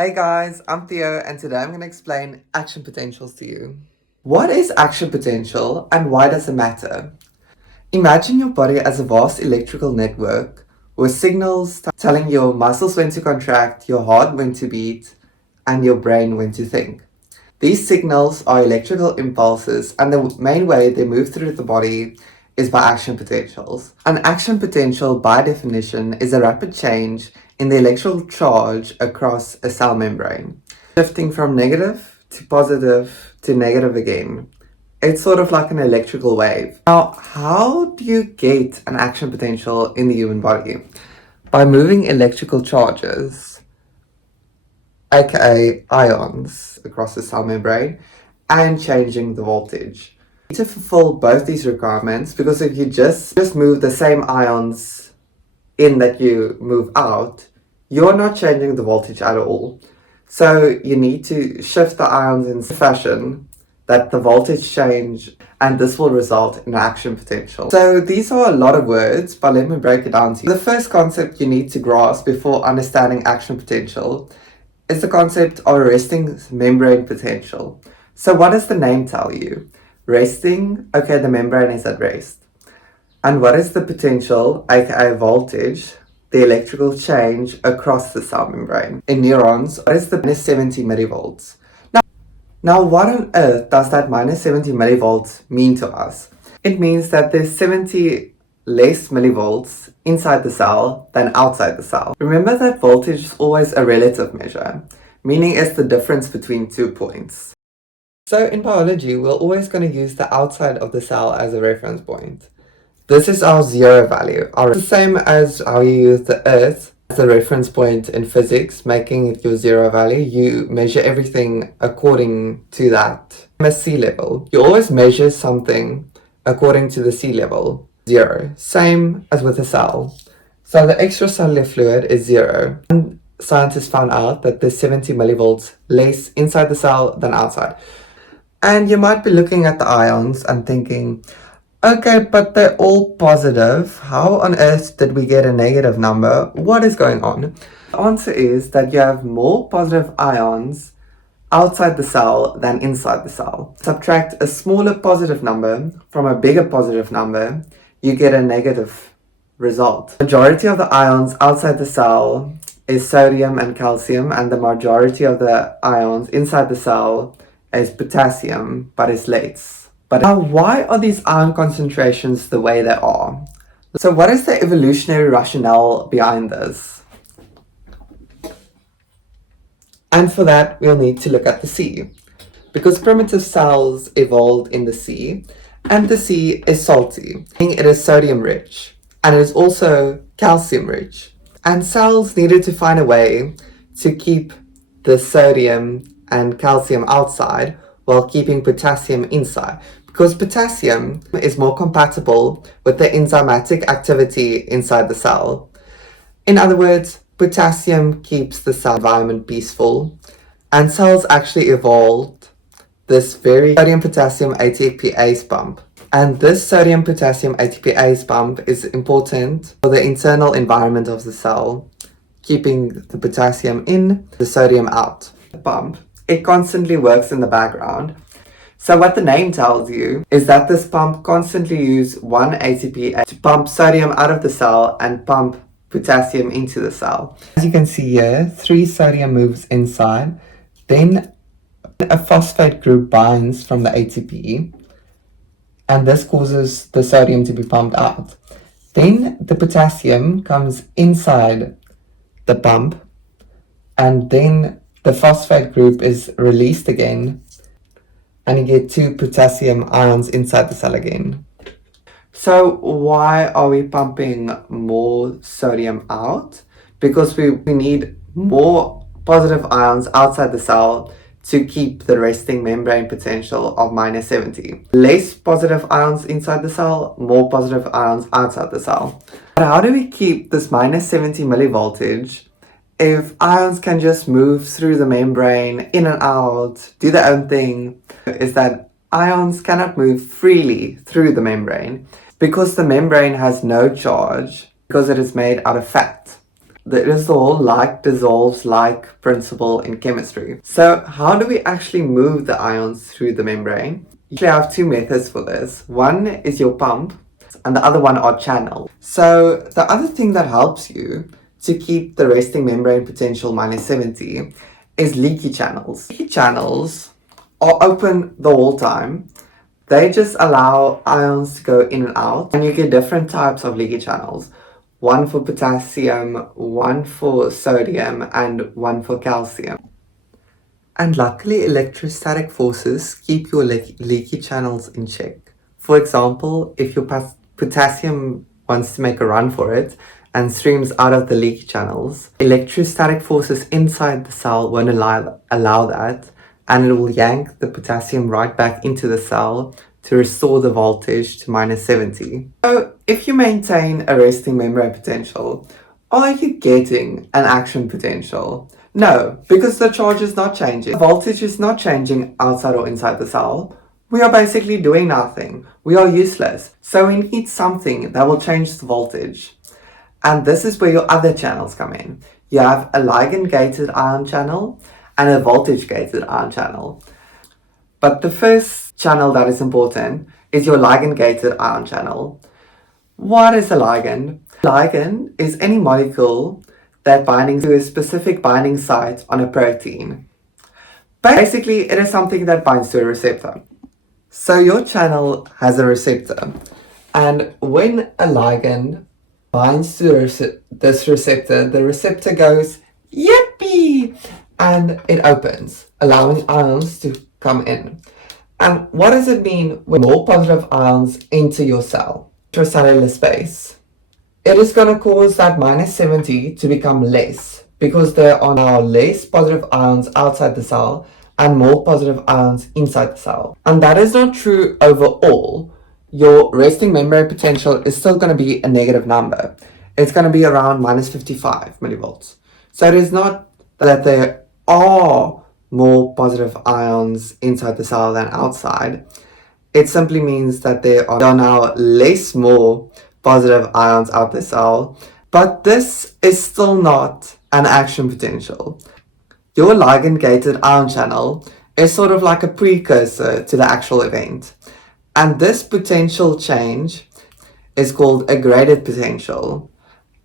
Hey guys, I'm Theo and today I'm going to explain action potentials to you. What is action potential and why does it matter? Imagine your body as a vast electrical network with signals telling your muscles when to contract, your heart when to beat, and your brain when to think. These signals are electrical impulses and the main way they move through the body is by action potentials. An action potential, by definition, is a rapid change in the electrical charge across a cell membrane, shifting from negative to negative again. It's sort of like an electrical wave. Now, how do you get an action potential in the human body? By moving electrical charges, aka ions, across the cell membrane and changing the voltage. You need to fulfill both these requirements because if you just move the same ions in that you move out, you're not changing the voltage at all. So you need to shift the ions in such a fashion that the voltage change, and this will result in action potential. So these are a lot of words, but let me break it down to you. The first concept you need to grasp before understanding action potential is the concept of resting membrane potential. So what does the name tell you? Resting, okay, the membrane is at rest. And what is the potential, aka voltage, the electrical change across the cell membrane? In neurons, what is the minus 70 millivolts? Now, what on earth does that minus 70 millivolts mean to us? It means that there's 70 less millivolts inside the cell than outside the cell. Remember that voltage is always a relative measure, meaning it's the difference between 2 points. So in biology, we're always going to use the outside of the cell as a reference point. This is our zero value. It's the same as how you use the Earth as a reference point in physics, making it your zero value. You measure everything according to that. As sea level, you always measure something according to the sea level, zero. Same as with a cell. So the extracellular fluid is zero. And scientists found out that there's 70 millivolts less inside the cell than outside. And you might be looking at the ions and thinking, okay, but they're all positive. How on earth did we get a negative number? What is going on? The answer is that you have more positive ions outside the cell than inside the cell. Subtract a smaller positive number from a bigger positive number, you get a negative result. The majority of the ions outside the cell is sodium and calcium, and the majority of the ions inside the cell is potassium, but it's less. But now, why are these ion concentrations the way they are? So what is the evolutionary rationale behind this? And for that, we'll need to look at the sea. Because primitive cells evolved in the sea, and the sea is salty, meaning it is sodium rich, and it is also calcium rich. And cells needed to find a way to keep the sodium and calcium outside while keeping potassium inside, because potassium is more compatible with the enzymatic activity inside the cell. In other words, potassium keeps the cell environment peaceful, and cells actually evolved this very sodium potassium ATPase pump. And this sodium potassium ATPase pump is important for the internal environment of the cell, keeping the potassium in, the sodium out. The pump, it constantly works in the background. So what the name tells you is that this pump constantly uses one ATP to pump sodium out of the cell and pump potassium into the cell. As you can see here, 3 sodium moves inside, then a phosphate group binds from the ATP, and this causes the sodium to be pumped out. Then the potassium comes inside the pump, and then the phosphate group is released again, and you get 2 potassium ions inside the cell again. So why are we pumping more sodium out? Because we need more positive ions outside the cell to keep the resting membrane potential of minus 70. Less positive ions inside the cell, more positive ions outside the cell. But how do we keep this minus 70 millivoltage if ions can just move through the membrane, in and out, do their own thing? Is that ions cannot move freely through the membrane because the membrane has no charge, because it is made out of fat. It is the whole like dissolves like principle in chemistry. So how do we actually move the ions through the membrane? You actually have two methods for this. One is your pump, and the other one are channels. So the other thing that helps you to keep the resting membrane potential minus 70 is leaky channels. Leaky channels are open the whole time. They just allow ions to go in and out, and you get different types of leaky channels. One for potassium, one for sodium, and one for calcium. And luckily, electrostatic forces keep your leaky channels in check. For example, if your potassium wants to make a run for it and streams out of the leaky channels, electrostatic forces inside the cell won't allow that, and it will yank the potassium right back into the cell to restore the voltage to minus 70. So if you maintain a resting membrane potential, are you getting an action potential? No, because the charge is not changing. The voltage is not changing outside or inside the cell. We are basically doing nothing. We are useless. So we need something that will change the voltage. And this is where your other channels come in. You have a ligand-gated ion channel and a voltage-gated ion channel. But the first channel that is important is your ligand-gated ion channel. What is a ligand? Ligand is any molecule that binds to a specific binding site on a protein. Basically, it is something that binds to a receptor. So your channel has a receptor, and when a ligand binds to this receptor, the receptor goes, yippee! And it opens, allowing ions to come in. And what does it mean when more positive ions enter your cell, intracellular space? It is going to cause that minus 70 to become less, because there are now less positive ions outside the cell and more positive ions inside the cell. And that is not true overall. Your resting membrane potential is still going to be a negative number. It's going to be around minus 55 millivolts. So it is not that there are more positive ions inside the cell than outside. It simply means that there are now less more positive ions out the cell, but this is still not an action potential. Your ligand-gated ion channel is sort of like a precursor to the actual event, and this potential change is called a graded potential.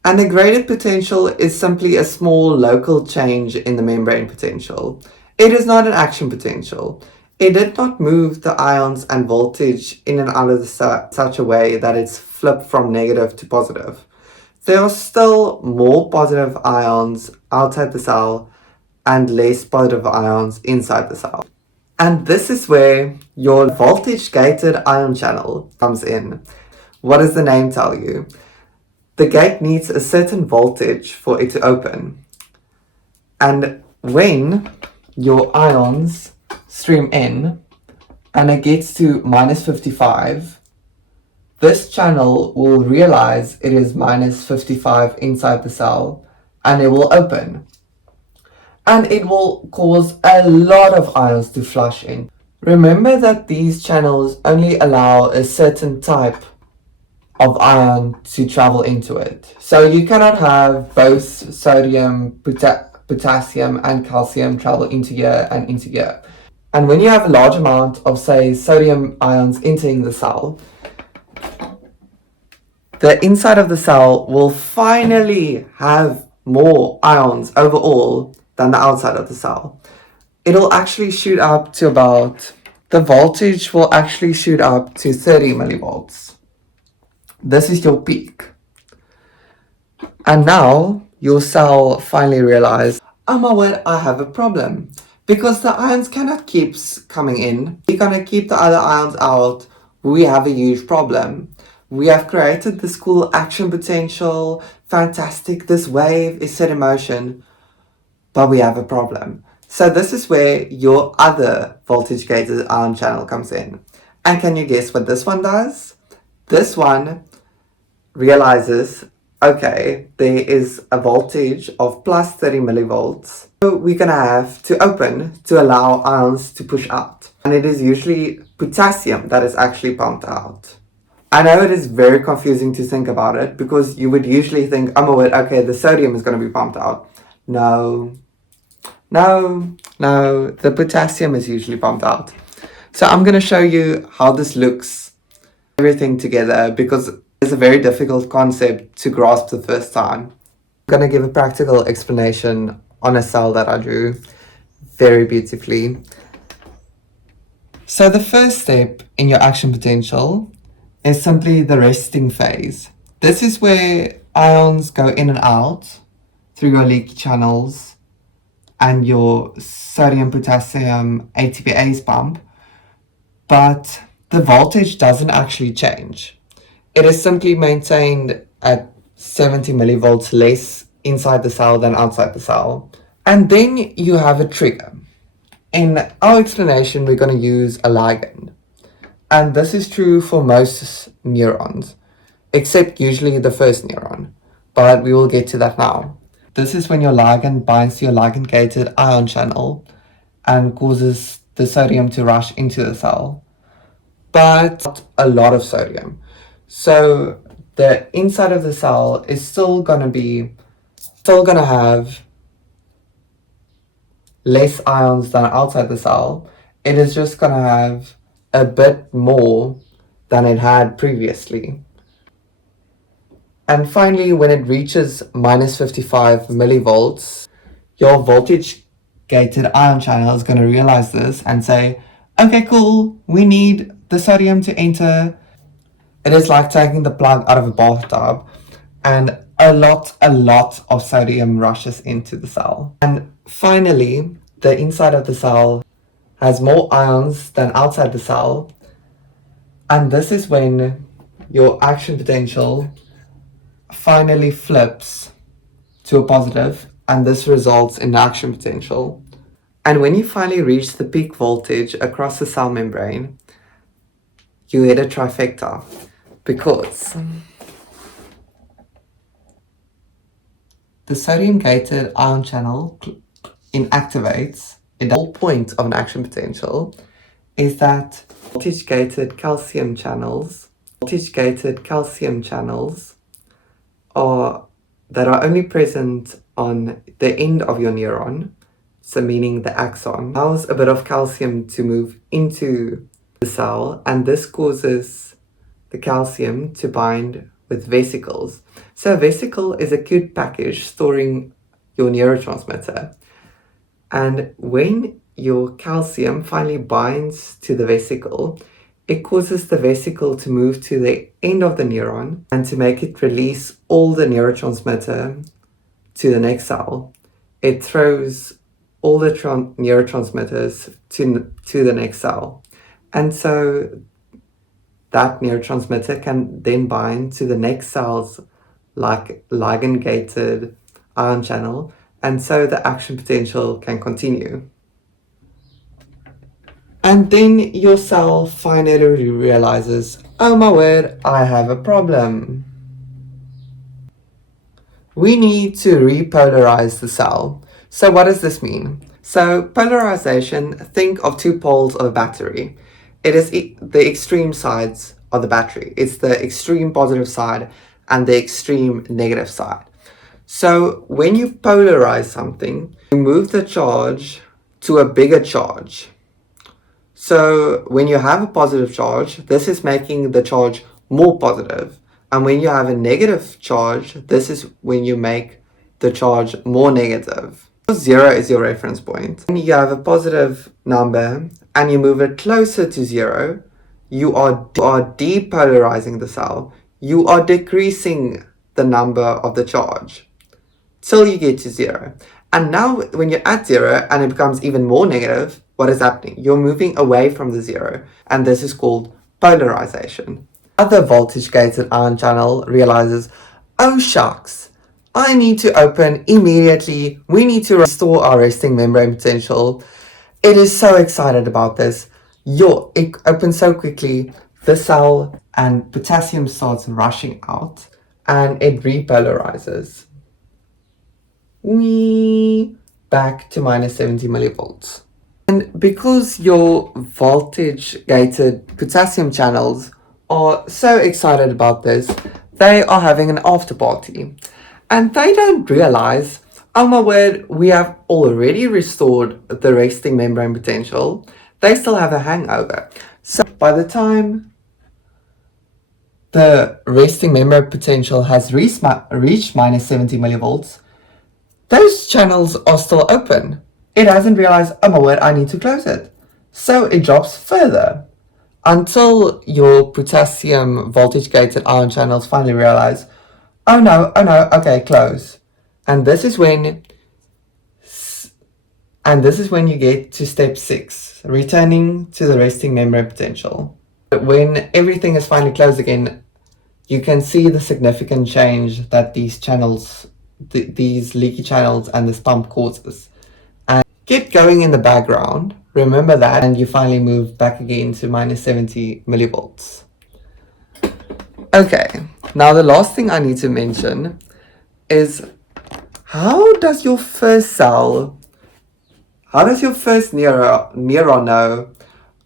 And a graded potential is simply a small local change in the membrane potential. It is not an action potential. It did not move the ions and voltage in and out of such a way that it's flipped from negative to positive. There are still more positive ions outside the cell and less positive ions inside the cell. And this is where your voltage-gated ion channel comes in. What does the name tell you? The gate needs a certain voltage for it to open. And when your ions stream in and it gets to minus 55, this channel will realize it is minus 55 inside the cell and it will open. And it will cause a lot of ions to flush in. Remember that these channels only allow a certain type of ion to travel into it. So you cannot have both sodium, potassium and calcium travel into here and into here. And when you have a large amount of, say, sodium ions entering the cell, the inside of the cell will finally have more ions overall than the outside of the cell. It'll actually shoot up to the voltage will actually shoot up to 30 millivolts. This is your peak. And now your cell finally realized, oh my word, I have a problem. Because the ions cannot keep coming in. We're going to keep the other ions out. We have a huge problem. We have created this cool action potential. Fantastic, this wave is set in motion. But we have a problem. So this is where your other voltage-gated ion channel comes in. And can you guess what this one does? This one realizes, okay, there is a voltage of plus 30 millivolts. So we're going to have to open to allow ions to push out. And it is usually potassium that is actually pumped out. I know it is very confusing to think about it because you would usually think, oh my word, okay, the sodium is going to be pumped out. No, the potassium is usually pumped out. So I'm going to show you how this looks, everything together, because it's a very difficult concept to grasp the first time. I'm going to give a practical explanation on a cell that I drew very beautifully. So the first step in your action potential is simply the resting phase. This is where ions go in and out through your leaky channels and your sodium-potassium ATPase pump, but the voltage doesn't actually change. It is simply maintained at 70 millivolts less inside the cell than outside the cell. And then you have a trigger. In our explanation, we're going to use a ligand. And this is true for most neurons, except usually the first neuron. But we will get to that now. This is when your ligand binds to your ligand-gated ion channel and causes the sodium to rush into the cell. But not a lot of sodium. So the inside of the cell is still going to have less ions than outside the cell. It is just going to have a bit more than it had previously. And finally, when it reaches minus 55 millivolts, your voltage gated ion channel is going to realize this and say, okay, cool, we need the sodium to enter. It is like taking the plug out of a bathtub, and a lot of sodium rushes into the cell. And finally, the inside of the cell has more ions than outside the cell, and this is when your action potential finally flips to a positive, and this results in action potential. And when you finally reach the peak voltage across the cell membrane, you hit a trifecta, because the sodium-gated ion channel inactivates. The whole point of an action potential is that voltage-gated calcium channels are only present on the end of your neuron, so meaning the axon, allows a bit of calcium to move into the cell, and this causes the calcium to bind with vesicles. So a vesicle is a cute package storing your neurotransmitter. And when your calcium finally binds to the vesicle, it causes the vesicle to move to the end of the neuron and to make it release all the neurotransmitter to the next cell. It throws all the neurotransmitters to the next cell. And so that neurotransmitter can then bind to the next cell's like ligand-gated ion channel, and so the action potential can continue. And then your cell finally realizes, oh my word, I have a problem. We need to repolarize the cell. So what does this mean? So polarization, think of two poles of a battery. It is the extreme sides of the battery. It's the extreme positive side and the extreme negative side. So when you polarize something, you move the charge to a bigger charge. So when you have a positive charge, this is making the charge more positive. And when you have a negative charge, this is when you make the charge more negative. 0 is your reference point. When you have a positive number and you move it closer to 0, you are depolarizing the cell. You are decreasing the number of the charge till you get to 0. And now when you're at 0 and it becomes even more negative, what is happening? You're moving away from the 0, and this is called polarization. Other voltage-gated ion channel realizes, oh shucks, I need to open immediately. We need to restore our resting membrane potential. It is so excited about this. It opens so quickly, the cell and potassium starts rushing out, and it repolarizes. Back to minus 70 millivolts. And because your voltage-gated potassium channels are so excited about this, they are having an after party. And they don't realize, oh my word, we have already restored the resting membrane potential. They still have a hangover. So by the time the resting membrane potential has reached minus 70 millivolts, those channels are still open. It hasn't realized, oh my word, I need to close it. So it drops further until your potassium voltage gated ion channels finally realize, oh no, okay, close. And this is when you get to step 6, returning to the resting membrane potential. When everything is finally closed again, you can see the significant change that these channels, these leaky channels and this pump causes. And keep going in the background, remember that, and you finally move back again to minus 70 millivolts. Okay, now the last thing I need to mention is how does your first neuron know,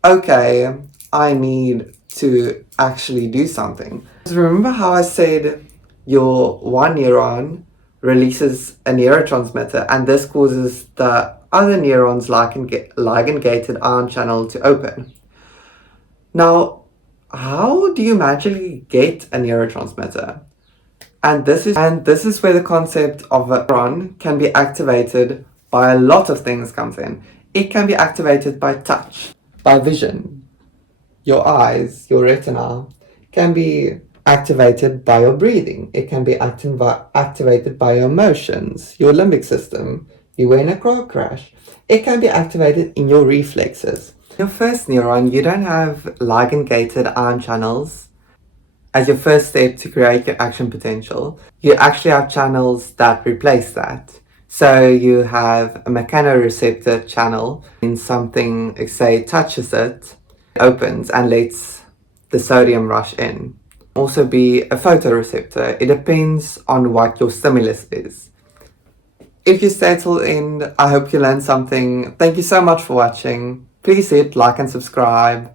okay, I need to actually do something? Remember how I said your one neuron releases a neurotransmitter and this causes the other neuron's ligand-gated ion channel to open. Now, how do you magically get a neurotransmitter? And this is where the concept of a neuron can be activated by a lot of things comes in. It can be activated by touch, by vision. Your eyes, your retina can be activated by your breathing. It can be activated by your emotions, your limbic system. You were in a car crash. It can be activated in your reflexes. Your first neuron, you don't have ligand-gated ion channels as your first step to create your action potential. You actually have channels that replace that. So you have a mechanoreceptor channel. When something, say, touches it, it opens and lets the sodium rush in. Also be a photoreceptor. It depends on what your stimulus is. If you stay till the end, I hope you learned something. Thank you so much for watching. Please hit like and subscribe.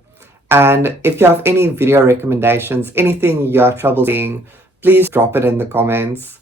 And if you have any video recommendations, anything you have trouble seeing, please drop it in the comments.